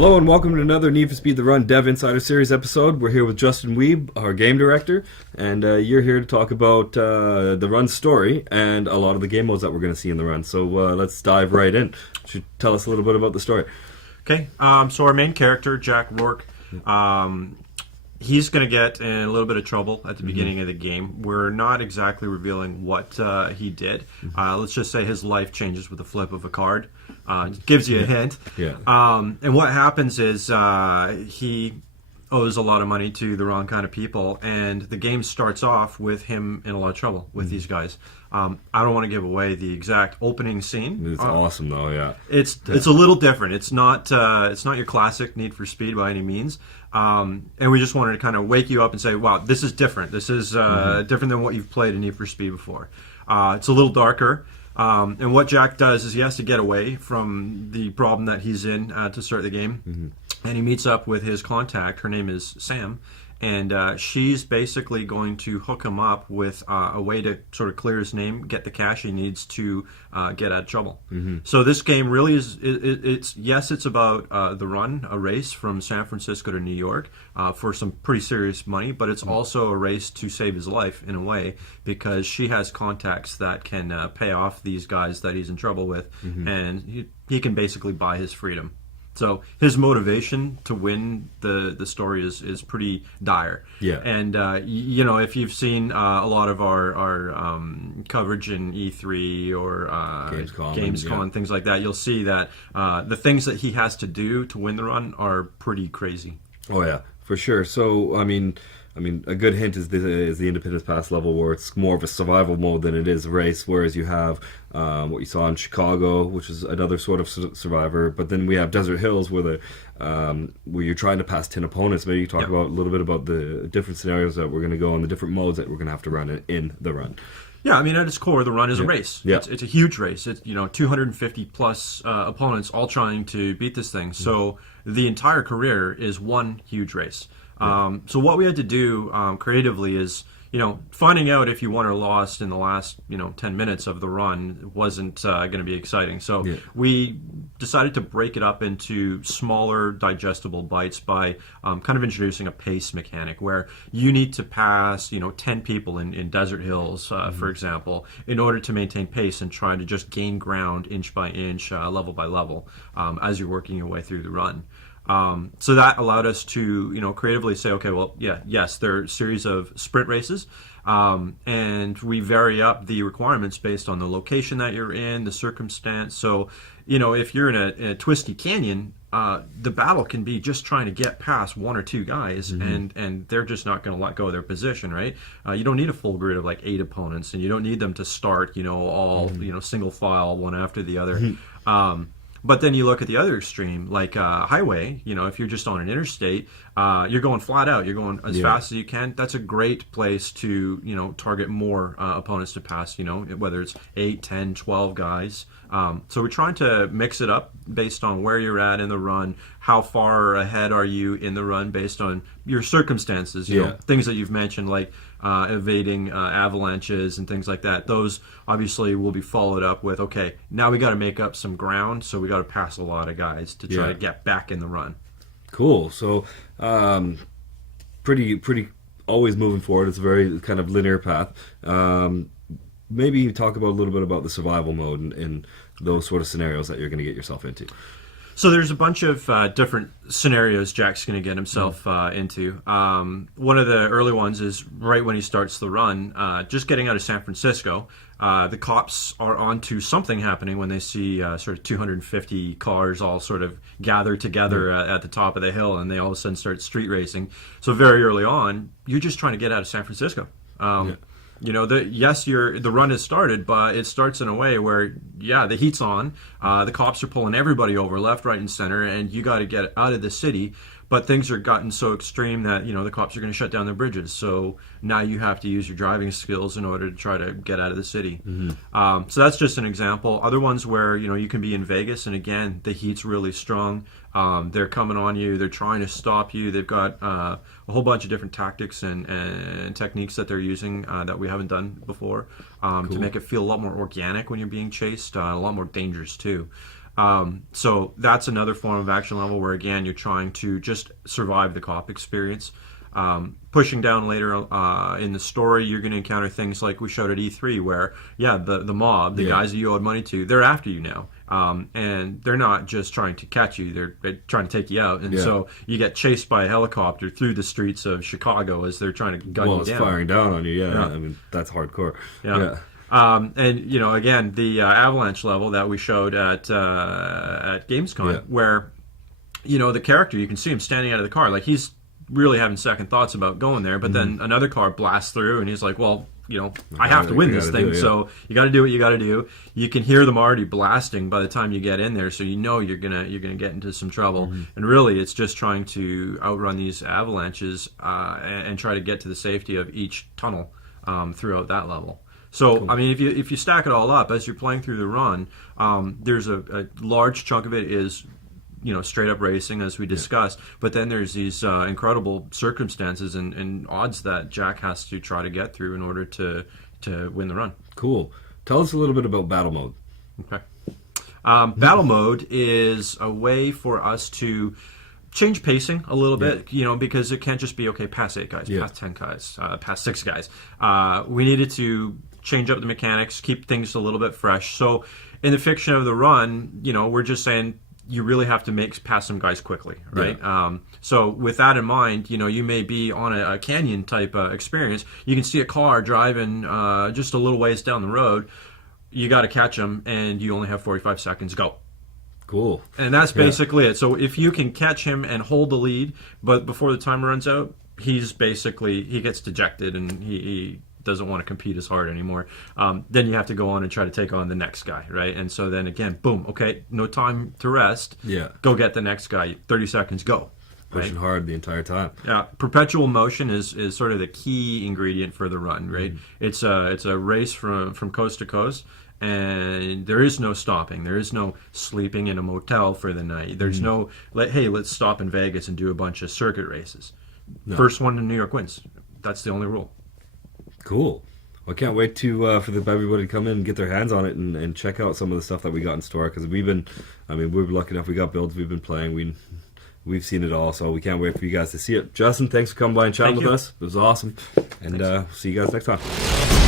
Hello and welcome to another Need for Speed The Run Dev Insider Series episode. We're here with Justin Weeb, our game director, and you're here to talk about the run story and a lot of the game modes that we're going to see in the run. So let's dive right in. Should tell us a little bit about the story. Okay, so our main character, Jack Rourke, he's going to get in a little bit of trouble at the beginning of the game. We're not exactly revealing what he did. Let's just say his life changes with the flip of a card. Gives you a hint. Yeah. And what happens is he owes a lot of money to the wrong kind of people, and the game starts off with him in a lot of trouble with these guys. I don't want to give away the exact opening scene. It's awesome, though. Yeah. It's a little different. It's not your classic Need for Speed by any means. And we just wanted to kind of wake you up and say, wow, this is different. This is different than what you've played in Need for Speed before. It's a little darker. And what Jack does is he has to get away from the problem that he's in to start the game. And he meets up with his contact. Her name is Sam. And she's basically going to hook him up with a way to sort of clear his name, get the cash he needs to get out of trouble. So this game really is, it's about the run, a race from San Francisco to New York for some pretty serious money, but it's also a race to save his life in a way, because she has contacts that can pay off these guys that he's in trouble with, and he can basically buy his freedom. So his motivation to win the story is pretty dire. Yeah. And if you've seen a lot of our coverage in E3 or Gamescom, things like that, you'll see that the things that he has to do to win the run are pretty crazy. Oh yeah, for sure. So I mean, a good hint is the Independence Pass level, where it's more of a survival mode than it is a race. Whereas you have what you saw in Chicago, which is another sort of survivor. But then we have Desert Hills, where you're trying to pass 10 opponents. Maybe you talk about a little bit about the different scenarios that we're going to go on, the different modes that we're going to have to run in the run. Yeah, I mean, at its core, the run is a race. Yeah. It's a huge race. It's 250 plus opponents all trying to beat this thing. So the entire career is one huge race. So what we had to do creatively is, finding out if you won or lost in the last, 10 minutes of the run wasn't going to be exciting. So we decided to break it up into smaller, digestible bites by kind of introducing a pace mechanic where you need to pass, 10 people in Desert Hills, for example, in order to maintain pace and try to just gain ground inch by inch, level by level, as you're working your way through the run. So that allowed us to, creatively say, okay, well, yes, there are a series of sprint races, and we vary up the requirements based on the location that you're in, the circumstance. So, if you're in a twisty canyon, the battle can be just trying to get past one or two guys, and they're just not going to let go of their position, right? You don't need a full grid of like 8 opponents, and you don't need them to start, all, single file, one after the other. But then you look at the other extreme, like highway, if you're just on an interstate, you're going flat out, you're going as fast as you can. That's a great place to, target more opponents to pass, whether it's 8, 10, 12 guys. So we're trying to mix it up based on where you're at in the run, how far ahead are you in the run based on your circumstances, you know, things that you've mentioned, like evading avalanches and things like that. Those obviously will be followed up with, okay, now we got to make up some ground, so we got to pass a lot of guys to try to get back in the run. Cool. So pretty always moving forward. It's a very kind of linear path. Maybe talk about a little bit about the survival mode and those sort of scenarios that you're going to get yourself into. So there's a bunch of different scenarios Jack's going to get himself into. One of the early ones is right when he starts the run, just getting out of San Francisco. The cops are onto something happening when they see sort of 250 cars all sort of gathered together at the top of the hill, and they all of a sudden start street racing. So very early on, you're just trying to get out of San Francisco. The run has started, but it starts in a way where, the heat's on. The cops are pulling everybody over, left, right, and center, and you got to get out of the city. But things are gotten so extreme that, the cops are going to shut down their bridges. So now you have to use your driving skills in order to try to get out of the city. So that's just an example. Other ones where, you can be in Vegas, and again, the heat's really strong. They're coming on you. They're trying to stop you. They've got a whole bunch of different tactics and techniques that they're using that we haven't done before to make it feel a lot more organic when you're being chased, a lot more dangerous too. So that's another form of action level where, again, you're trying to just survive the cop experience. Pushing down later in the story, you're going to encounter things like we showed at E3, where the mob, the guys that you owed money to, they're after you now, and they're not just trying to catch you; they're trying to take you out. And so you get chased by a helicopter through the streets of Chicago as they're trying to gun you it's down. firing down on you. Yeah, I mean that's hardcore. Yeah. And again, the Avalanche level that we showed at Gamescom, where the character, you can see him standing out of the car, like he's really having second thoughts about going there, but then another car blasts through, and he's like, well, I have to win this thing, so you got to do what you got to do. You can hear them already blasting by the time you get in there, so you're gonna get into some trouble. And really, it's just trying to outrun these avalanches and try to get to the safety of each tunnel throughout that level. So, I mean, if you stack it all up as you're playing through the run, there's a large chunk of it is straight up racing, as we discussed, but then there's these incredible circumstances and odds that Jack has to try to get through in order to win the run. Cool. Tell us a little bit about battle mode. Okay. Battle mode is a way for us to change pacing a little bit, because it can't just be, okay, past 8 guys, past 10 guys, past 6 guys. We needed to change up the mechanics, keep things a little bit fresh. So in the fiction of the run, we're just saying, you really have to pass some guys quickly, right? So with that in mind, you may be on a canyon type experience. You can see a car driving just a little ways down the road. You got to catch them, and you only have 45 seconds. Go. Cool. And that's basically it. So if you can catch him and hold the lead, but before the timer runs out, he gets dejected, and he doesn't want to compete as hard anymore. Then you have to go on and try to take on the next guy, right? And so then again, boom, okay, no time to rest. Yeah. Go get the next guy. 30 seconds, go. Pushing hard the entire time. Yeah. Perpetual motion is sort of the key ingredient for the run, right? It's a race from coast to coast, and there is no stopping. There is no sleeping in a motel for the night. There's no, hey, let's stop in Vegas and do a bunch of circuit races. No. First one in New York wins. That's the only rule. Cool. Well, I can't wait for everybody to come in and get their hands on it and check out some of the stuff that we got in store, because we're lucky enough, we got builds, we've been playing, we've seen it all, so we can't wait for you guys to see it. Justin, thanks for coming by and chatting with us. It was awesome, and see you guys next time.